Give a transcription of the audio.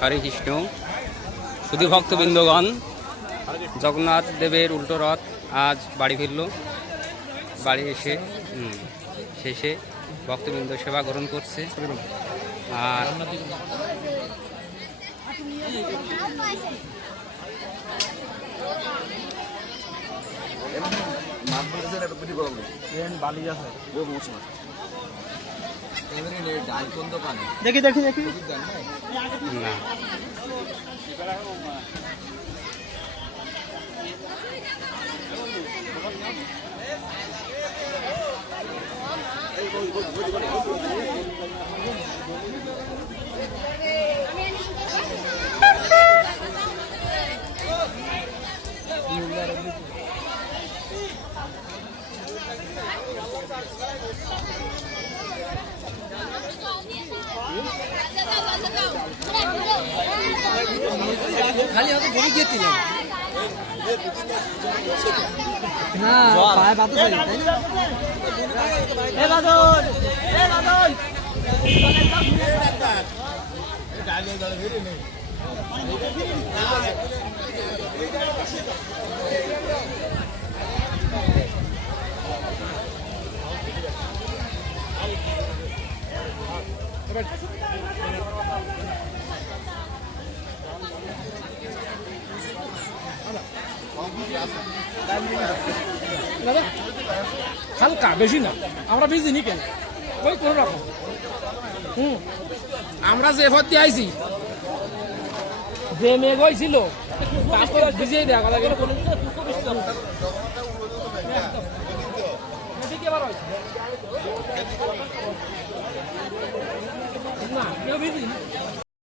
হরে কৃষ্ণ। শুধু ভক্তবৃন্দগণ, জগন্নাথ দেবের উল্টো রথ আজ বাড়ি ফিরল। বাড়ি এসে শেষে ভক্তবৃন্দ সেবা গ্রহণ করছে। আর দেখি দেখি দেখি না, খালি হাতে বলি গিয়ে দিলেন না পায়ে বাতো চাই তাই না এ বাদন এ বাদন হালকা বেশি না, আমরা ভিজি নি কেন ওই কোন রকম। আমরা যে ভর্তি আইছি যে মেঘ হয়েছিল তারপর ভিজিয়ে দেওয়া লাগে না কেউ ভিজি